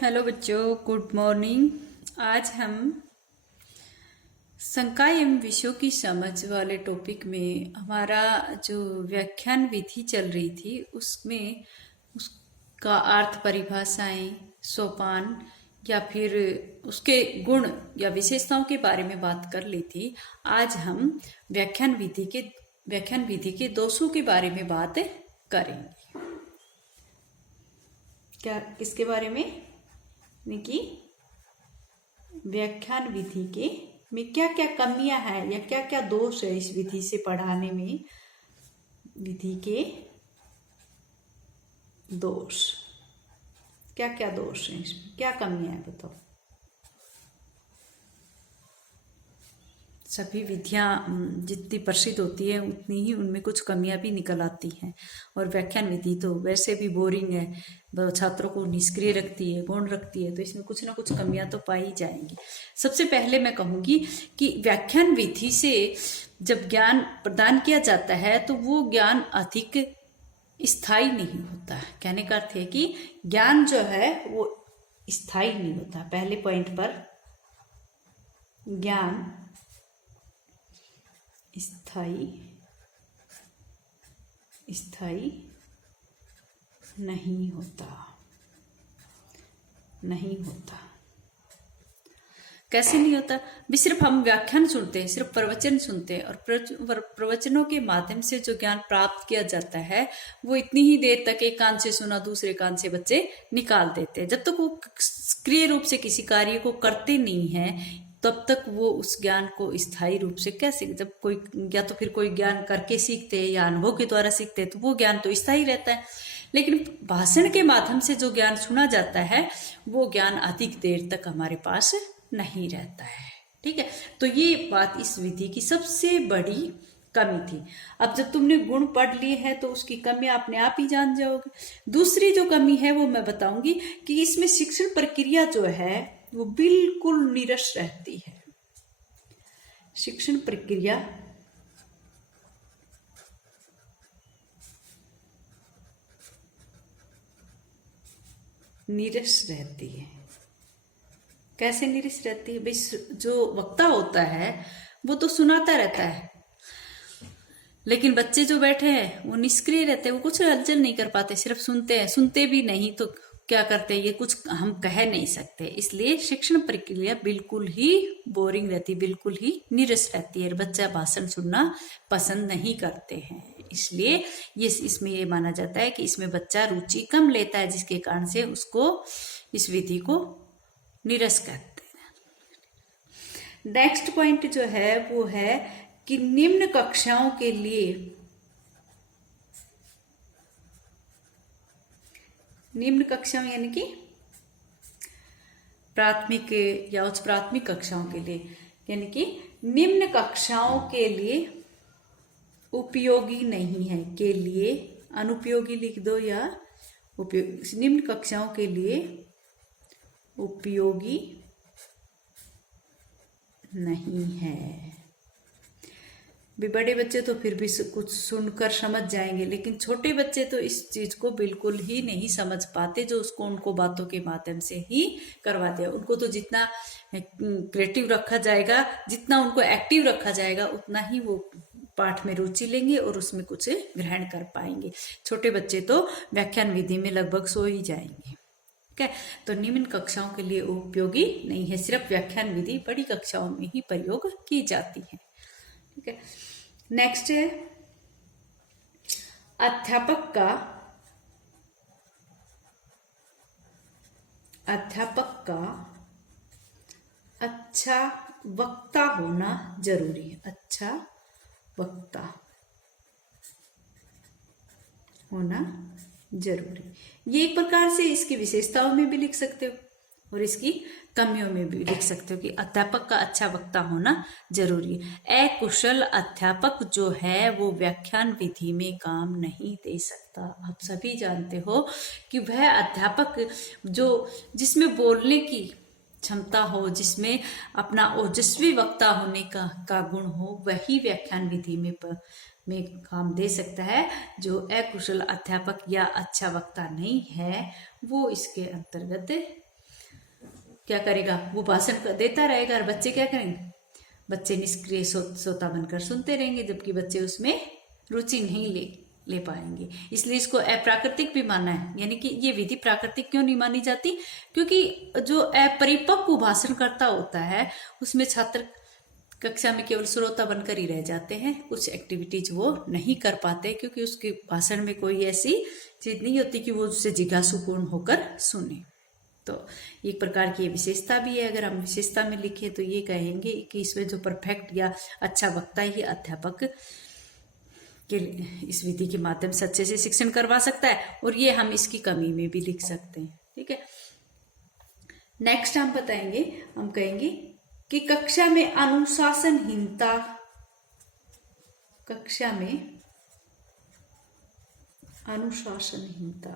Hello बच्चों, good morning. आज हम संकाय एवं विषयों की समझ वाले टॉपिक में हमारा जो व्याख्यान विधि चल रही थी उसमें उसका अर्थ, परिभाषाएं, सोपान या फिर उसके गुण या विशेषताओं के बारे में बात कर ली थी। आज हम व्याख्यान विधि के दोषों के बारे में बात करेंगे। क्या किसके बारे में? कि व्याख्यान विधि के में क्या क्या कमियां हैं या क्या क्या दोष है इस विधि से पढ़ाने में। विधि के दोष, क्या क्या दोष हैं इसमें, क्या कमियां हैं बताओ। सभी विधियां जितनी प्रसिद्ध होती है उतनी ही उनमें कुछ कमियां भी निकल आती हैं। और व्याख्यान विधि तो वैसे भी बोरिंग है, छात्रों को निष्क्रिय रखती है, गौण रखती है, तो इसमें कुछ ना कुछ कमियां तो पाई जाएंगी। सबसे पहले मैं कहूंगी कि व्याख्यान विधि से जब ज्ञान प्रदान किया जाता है तो वो ज्ञान अधिक स्थायी नहीं होता। कहने का अर्थ है कि ज्ञान जो है वो स्थायी नहीं होता। पहले पॉइंट पर ज्ञान स्थायी नहीं होता। कैसे नहीं होता? भी सिर्फ हम व्याख्यान सुनते हैं, सिर्फ प्रवचन सुनते हैं, और प्रवचनों के माध्यम से जो ज्ञान प्राप्त किया जाता है वो इतनी ही देर तक एक कान से सुना दूसरे कान से बच्चे निकाल देते हैं। जब तक वो सक्रिय रूप से किसी कार्य को करते नहीं है तब तक वो उस ज्ञान को स्थायी रूप से कैसे, जब कोई या तो फिर कोई ज्ञान करके सीखते हैं या अनुभव के द्वारा सीखते हैं तो वो ज्ञान तो स्थायी रहता है। लेकिन भाषण के माध्यम से जो ज्ञान सुना जाता है वो ज्ञान अधिक देर तक हमारे पास नहीं रहता है। ठीक है, तो ये बात इस विधि की सबसे बड़ी कमी थी। अब जब तुमने गुण पढ़ लिए हैं तो उसकी कमी आपने आप ही जान जाओगे। दूसरी जो कमी है वो मैं बताऊंगी कि इसमें शिक्षण प्रक्रिया जो है वो बिल्कुल नीरस रहती है। शिक्षण प्रक्रिया नीरस रहती है। कैसे नीरस रहती है? भाई जो वक्ता होता है वो तो सुनाता रहता है, लेकिन बच्चे जो बैठे हैं वो निष्क्रिय रहते हैं, वो कुछ हलचल नहीं कर पाते, सिर्फ सुनते हैं। सुनते भी नहीं तो क्या करते हैं, ये कुछ हम कह नहीं सकते। इसलिए शिक्षण प्रक्रिया बिल्कुल ही बोरिंग रहती, बिल्कुल ही नीरस रहती है। बच्चा भाषण सुनना पसंद नहीं करते हैं, इसलिए इसमें ये माना जाता है कि इसमें बच्चा रुचि कम लेता है, जिसके कारण से उसको इस विधि को नीरस कहते हैं। नेक्स्ट पॉइंट जो है वो है कि निम्न कक्षाओं के लिए, निम्न कक्षाओं यानी कि प्राथमिक या उच्च प्राथमिक कक्षाओं के लिए, यानी कि निम्न कक्षाओं के लिए उपयोगी नहीं है। के लिए अनुपयोगी लिख दो या उपयोगी। निम्न कक्षाओं के लिए उपयोगी नहीं है। भी बड़े बच्चे तो फिर भी कुछ सुनकर समझ जाएंगे, लेकिन छोटे बच्चे तो इस चीज को बिल्कुल ही नहीं समझ पाते, जो उसको उनको बातों के माध्यम से ही करवाते हैं। उनको तो जितना क्रिएटिव रखा जाएगा, जितना उनको एक्टिव रखा जाएगा, उतना ही वो पाठ में रुचि लेंगे और उसमें कुछ ग्रहण कर पाएंगे। छोटे बच्चे तो व्याख्यान विधि में लगभग सो ही जाएंगे। ठीक है, तो निम्न कक्षाओं के लिए उपयोगी नहीं है। सिर्फ व्याख्यान विधि बड़ी कक्षाओं में ही प्रयोग की जाती है। ठीक है, नेक्स्ट है अध्यापक का अच्छा वक्ता होना जरूरी है। अच्छा वक्ता होना जरूरी, ये एक प्रकार से इसकी विशेषताओं में भी लिख सकते हो और इसकी कमियों में भी लिख सकते हो कि अध्यापक का अच्छा वक्ता होना जरूरी है। अकुशल अध्यापक जो है वो व्याख्यान विधि में काम नहीं दे सकता। आप सभी जानते हो कि वह अध्यापक जो जिसमें बोलने की क्षमता हो, जिसमें अपना ओजस्वी वक्ता होने का गुण हो, वही व्याख्यान विधि में काम दे सकता है। जो अकुशल अध्यापक या अच्छा वक्ता नहीं है वो इसके अंतर्गत क्या करेगा, वो भाषण देता रहेगा और बच्चे क्या करेंगे, बच्चे निष्क्रिय श्रोता बनकर सुनते रहेंगे, जबकि बच्चे उसमें रुचि नहीं ले पाएंगे। इसलिए इसको अप्राकृतिक भी माना है। यानी कि ये विधि प्राकृतिक क्यों नहीं मानी जाती, क्योंकि जो अपरिपक्व भाषणकर्ता होता है उसमें छात्र कक्षा में केवल श्रोता बनकर ही रह जाते हैं, कुछ एक्टिविटीज वो नहीं कर पाते, क्योंकि उसके भाषण में कोई ऐसी चीज नहीं होती कि वो उससे जिज्ञासुपूर्ण होकर सुने। तो एक प्रकार की ये विशेषता भी है। अगर हम विशेषता में लिखें तो ये कहेंगे कि इसमें जो परफेक्ट या अच्छा वक्ता ही अध्यापक के इस विधि के माध्यम से अच्छे से शिक्षण करवा सकता है, और ये हम इसकी कमी में भी लिख सकते हैं। ठीक है, नेक्स्ट हम बताएंगे, हम कहेंगे कि कक्षा में अनुशासनहीनता, कक्षा में अनुशासनहीनता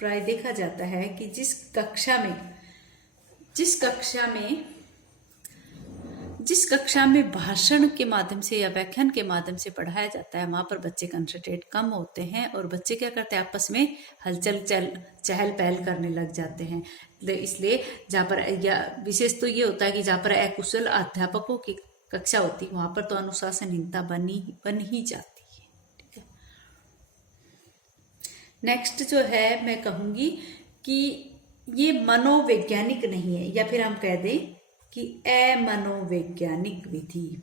प्राय देखा जाता है कि जिस कक्षा में भाषण के माध्यम से या व्याख्यान के माध्यम से पढ़ाया जाता है, वहां पर बच्चे कंसंट्रेट कम होते हैं और बच्चे क्या करते हैं, आपस में हलचल चहल पहल करने लग जाते हैं। इसलिए जहाँ पर, या विशेष तो ये होता है कि जहाँ पर अकुशल अध्यापकों की कक्षा होती है वहां पर तो अनुशासनहीनता बन ही जाती है। ठीक है, नेक्स्ट जो है मैं कहूंगी कि ये मनोवैज्ञानिक नहीं है, या फिर हम कह दें कि अमनोवैज्ञानिक विधि,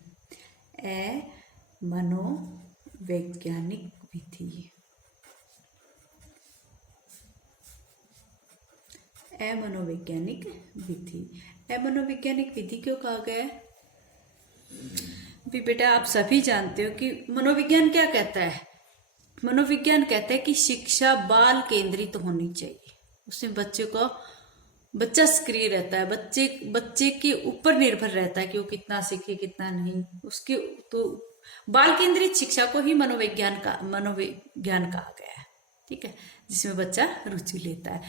अमनोवैज्ञानिक विधि, अमनोवैज्ञानिक विधि। अमनोवैज्ञानिक विधि क्यों कहा गया है? भी बेटा आप सभी जानते हो कि मनोविज्ञान क्या कहता है। मनोविज्ञान कहता है कि शिक्षा बाल केंद्रित होनी चाहिए, उसमें बच्चा सक्रिय रहता है, बच्चे के ऊपर निर्भर रहता है कि वो कितना सीखे कितना नहीं, उसके तो बाल केंद्रित शिक्षा को ही मनोविज्ञान कहा गया है। ठीक है, जिसमें बच्चा रुचि लेता है।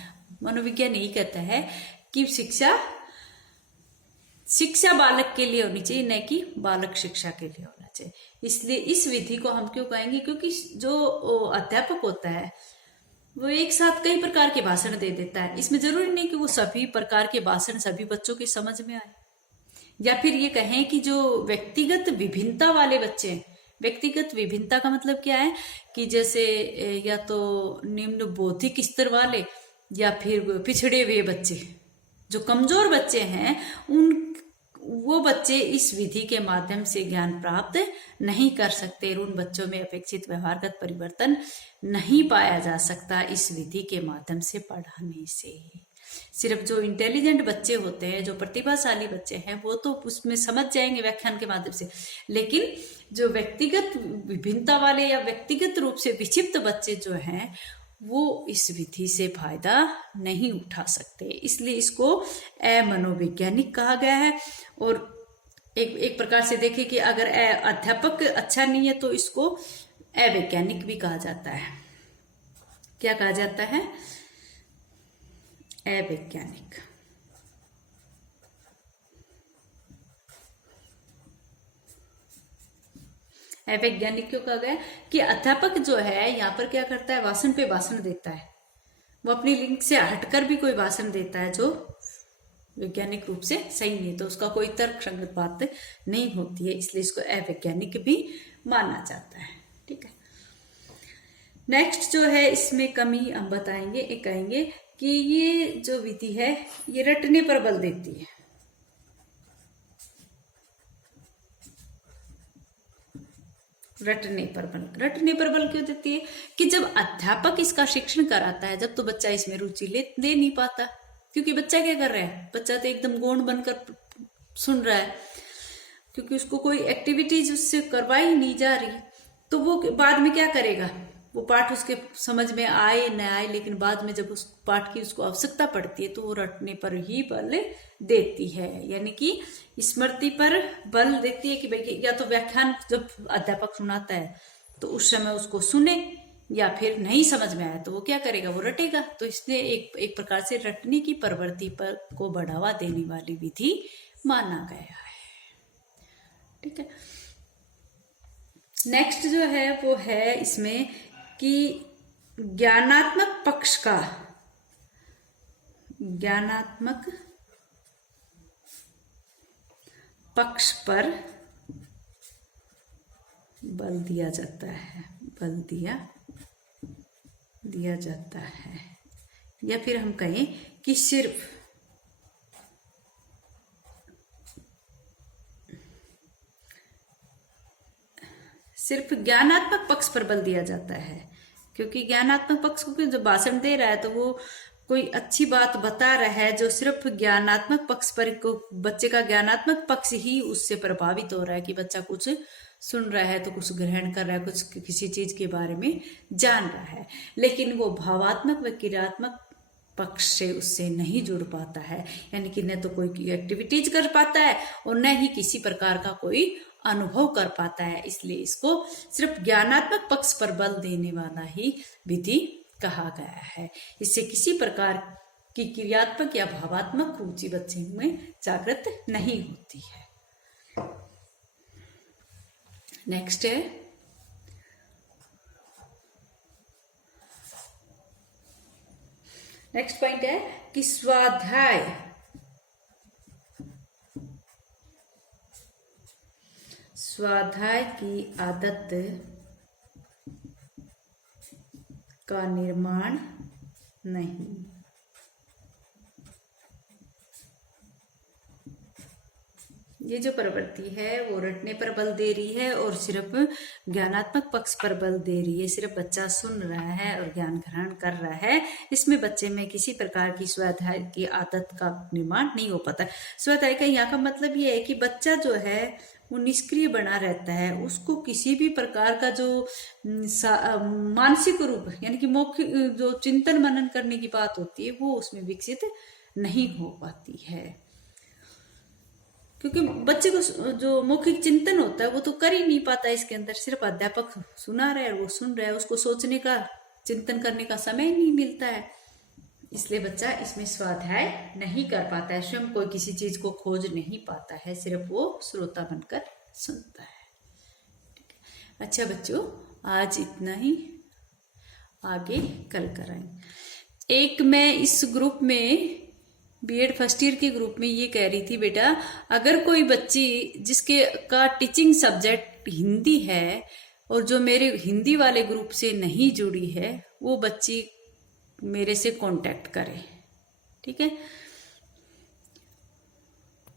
मनोविज्ञान यही कहता है कि शिक्षा बालक के लिए होनी चाहिए, न कि बालक शिक्षा के लिए होना चाहिए। इसलिए इस विधि को हम क्यों कहेंगे, क्योंकि जो अध्यापक होता है वो एक साथ कई प्रकार के भाषण दे देता है। इसमें जरूरी नहीं कि वो सभी प्रकार के भाषण सभी बच्चों की समझ में आए, या फिर ये कहें कि जो व्यक्तिगत विभिन्नता वाले बच्चे हैं। व्यक्तिगत विभिन्नता का मतलब क्या है कि जैसे या तो निम्न बौद्धिक स्तर वाले या फिर पिछड़े हुए बच्चे, जो कमजोर बच्चे हैं, वो बच्चे इस विधि के माध्यम से ज्ञान प्राप्त नहीं कर सकते। उन बच्चों में अपेक्षित व्यवहारगत परिवर्तन नहीं पाया जा सकता इस विधि के माध्यम से पढ़ाने से। सिर्फ जो इंटेलिजेंट बच्चे होते हैं, जो प्रतिभाशाली बच्चे हैं, वो तो उसमें समझ जाएंगे व्याख्यान के माध्यम से, लेकिन जो व्यक्तिगत विभिन्नता वाले या व्यक्तिगत रूप से विक्षिप्त बच्चे जो हैं वो इस विधि से फायदा नहीं उठा सकते। इसलिए इसको अमनोवैज्ञानिक कहा गया है। और एक प्रकार से देखें कि अगर अध्यापक अच्छा नहीं है तो इसको अवैज्ञानिक भी कहा जाता है। क्या कहा जाता है? अवैज्ञानिक। अवैज्ञानिक क्यों कहा गया? कि अध्यापक जो है यहाँ पर क्या करता है, भाषण पे भाषण देता है, वो अपनी लिंक से हटकर भी कोई भाषण देता है जो वैज्ञानिक रूप से सही नहीं, तो उसका कोई तर्क संगत बात नहीं होती है, इसलिए इसको अवैज्ञानिक भी माना जाता है। ठीक है, नेक्स्ट जो है इसमें कमी हम बताएंगे, एक कहेंगे कि ये जो विधि है ये रटने पर बल देती है। रटने पर बल क्यों देती है? कि जब अध्यापक इसका शिक्षण कराता है, जब तो बच्चा इसमें रुचि ले नहीं पाता, क्योंकि बच्चा क्या कर रहा है, बच्चा तो एकदम गौण बनकर सुन रहा है, क्योंकि उसको कोई एक्टिविटीज उससे करवाई नहीं जा रही। तो वो बाद में क्या करेगा, वो पाठ उसके समझ में आए न आए, लेकिन बाद में जब उस पाठ की उसको आवश्यकता पड़ती है तो वो रटने पर ही बल देती है, यानी कि स्मृति पर बल देती है। कि भाई या तो व्याख्यान जब अध्यापक सुनाता है तो उस समय उसको सुने, या फिर नहीं समझ में आया तो वो क्या करेगा, वो रटेगा। तो इसलिए एक प्रकार से रटने की प्रवृत्ति पर को बढ़ावा देने वाली विधि माना गया है। ठीक है, नेक्स्ट जो है वो है इसमें कि ज्ञानात्मक पक्ष का, ज्ञानात्मक पक्ष पर बल दिया जाता है, बल दिया जाता है। या फिर हम कहें कि सिर्फ ज्ञानात्मक पक्ष पर बल दिया जाता है, क्योंकि ज्ञानात्मक पक्ष को जो भाषण दे रहा है तो वो कोई अच्छी बात बता रहा है जो सिर्फ ज्ञानात्मक पक्ष पर, को बच्चे का ज्ञानात्मक पक्ष ही उससे प्रभावित हो रहा है कि बच्चा कुछ सुन रहा है तो कुछ ग्रहण कर रहा है, कुछ किसी चीज के बारे में जान रहा है, लेकिन वो भावात्मक व क्रियात्मक पक्ष से उससे नहीं जुड़ पाता है, यानी कि न तो कोई एक्टिविटीज कर पाता है और न ही किसी प्रकार का कोई अनुभव कर पाता है। इसलिए इसको सिर्फ ज्ञानात्मक पक्ष पर बल देने वाला ही विधि कहा गया है। इससे किसी प्रकार की क्रियात्मक या भावात्मक रुचि बच्चे में जागृत नहीं होती है। नेक्स्ट है नेक्स्ट पॉइंट है कि स्वाध्याय की आदत का निर्माण नहीं। ये जो प्रवृत्ति है वो रटने पर बल दे रही है और सिर्फ ज्ञानात्मक पक्ष पर बल दे रही है। सिर्फ बच्चा सुन रहा है और ज्ञान ग्रहण कर रहा है, इसमें बच्चे में किसी प्रकार की स्वाध्याय की आदत का निर्माण नहीं हो पाता। स्वाध्याय का यहाँ का मतलब ये है कि बच्चा जो है वो निष्क्रिय बना रहता है, उसको किसी भी प्रकार का जो मानसिक रूप यानी कि मौखिक जो चिंतन मनन करने की बात होती है वो उसमें विकसित नहीं हो पाती है, क्योंकि बच्चे को जो मौखिक चिंतन होता है वो तो कर ही नहीं पाता। इसके अंदर सिर्फ अध्यापक सुना रहा है, वो सुन रहा है, उसको सोचने का चिंतन करने का समय नहीं मिलता है, इसलिए बच्चा इसमें स्वाध्याय नहीं कर पाता है, स्वयं कोई किसी चीज को खोज नहीं पाता है, सिर्फ वो श्रोता बनकर सुनता है। अच्छा बच्चों, आज इतना ही, आगे कल कराएंगे। एक मैं इस ग्रुप में बीएड फर्स्ट ईयर के ग्रुप में ये कह रही थी, बेटा अगर कोई बच्ची जिसके का टीचिंग सब्जेक्ट हिंदी है और जो मेरे हिंदी वाले ग्रुप से नहीं जुड़ी है, वो बच्ची मेरे से कांटेक्ट करे, ठीक है।